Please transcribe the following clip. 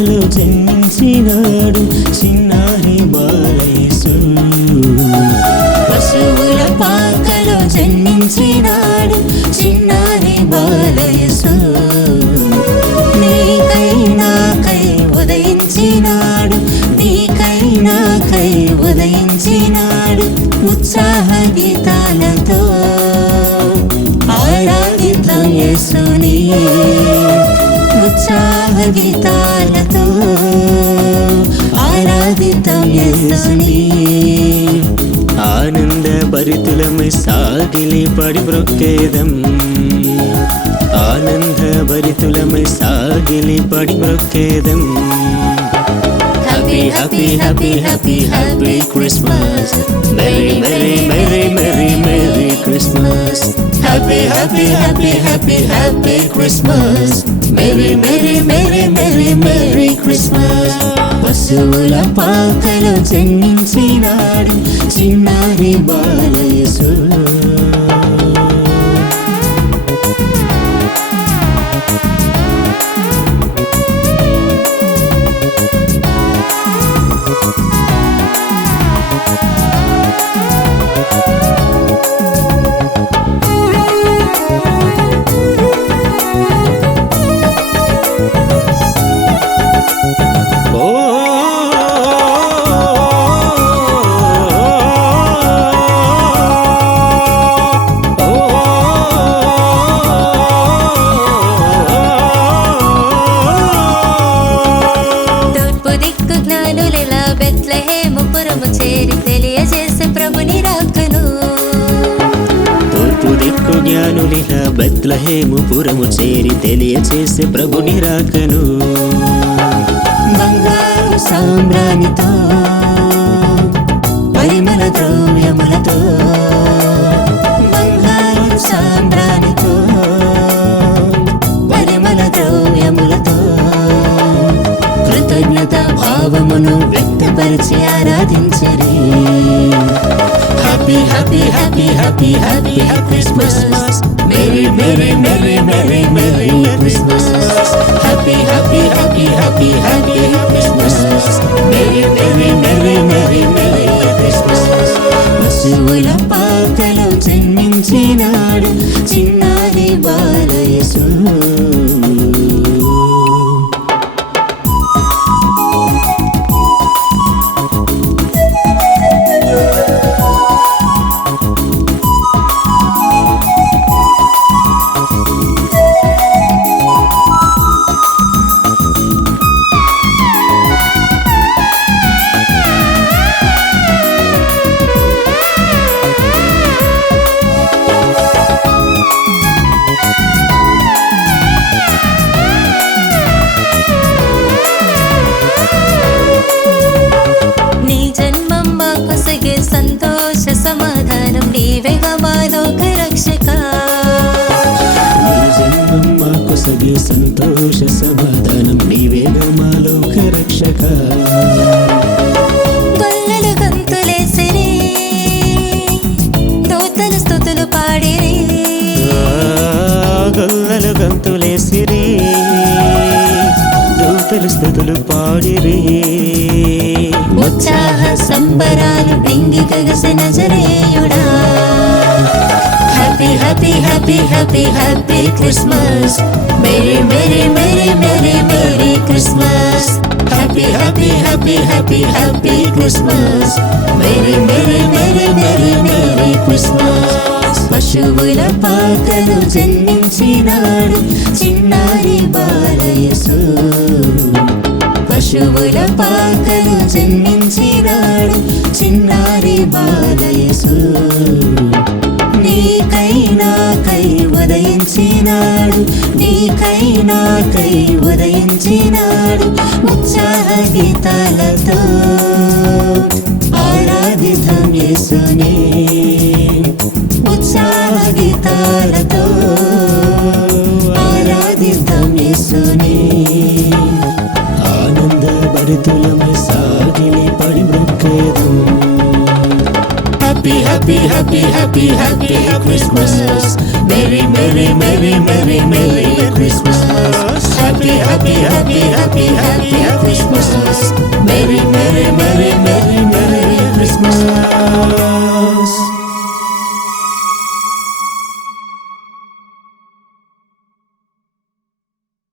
పాకలో జన్మించినాడు చిన్నారి బాలయేసు. పశువుల పాకలో జన్మించినాడు చిన్నారి బాలయేసు. నీకై నాకై ఉదయించినాడు, నీకై నాకై ఉదయించినాడు. ఉత్సాహ గీతాలతో ఆరాధిద్దాం యేసుని, ఉత్సాహ గీతాలతో ఆరాధిద్దాం యేసుని. ఆనంద భరితులమై సాగిలి పడి బ్రొక్కేదం, ఆనంద భరితులమై సాగిలి పడి బ్రొక్కేదం. Happy, happy, happy, happy, happy Christmas. Merry, merry, merry, merry, merry Christmas. Happy, happy, happy, happy, happy Christmas. Merry, merry, merry, merry, merry Christmas. పశువుల పాకలో జన్మించినాడు చిన్నారి బాలయేసు. జ్ఞానులిలా బెత్లెహేము పురము చేరి తెలియచేసే ప్రభుని రాకను. బంగారు సాంబ్రాణితో పరిమళ ద్రవ్యములతో, బంగారు సాంబ్రాణితో పరిమళ ద్రవ్యములతో కృతజ్ఞత భావమును వ్యక్తపరిచి ఆరాధించరి. Happy, happy, happy, happy, happy Christmas. Merry, merry, merry, merry, merry Christmas. Happy, happy, happy, happy, happy Christmas. Merry, merry, merry, merry, merry Christmas. పశువుల పాకలో జన్మించినాడు చిన్నారి బాలయేసు. సంతోష సమాధానం నీవేగా మా లోక రక్షక. నీ జన్మం మాకు సగే సంతోష సమాధానం నీవేగా మా లోక రక్షక. గొల్లలు గంతులేసిరి, దూతలు స్తుతులు పాడిరి, గొల్లలు గంతులేసిరి, దూతలు స్తుతులు పాడిరి. ఉత్సాహ సంబరాలు నింగి గగసె నజరేయుడా. Happy, happy, happy, happy, happy Christmas. Merry, merry, merry, merry, merry Christmas. Happy, happy, happy, happy, happy Christmas. Merry, merry, merry, merry, merry Christmas. పశువుల పాకలో జన్మించినాడు చిన్నారి బాలయేసు. పశువుల పాకలో జన్మించినాడు చిన్నారి బాలయేసు. నీకై నాకై ఉదయించినాడు, నీకై నాకై ఉదయించినాడు. ఉత్సాహ గీతాలతో ఆరాధిద్దాం యేసుని, ఉత్సాహ గీతాలతో ఆరాధిద్దాం యేసుని. ఆనంద భరితులమై సాగిలి పడి బ్రొక్కేదం. Happy, happy, happy, happy, happy Christmas. Merry, merry, merry, merry, merry Christmas. Happy, happy, happy, happy, happy, happy Christmas. Merry, merry, merry, merry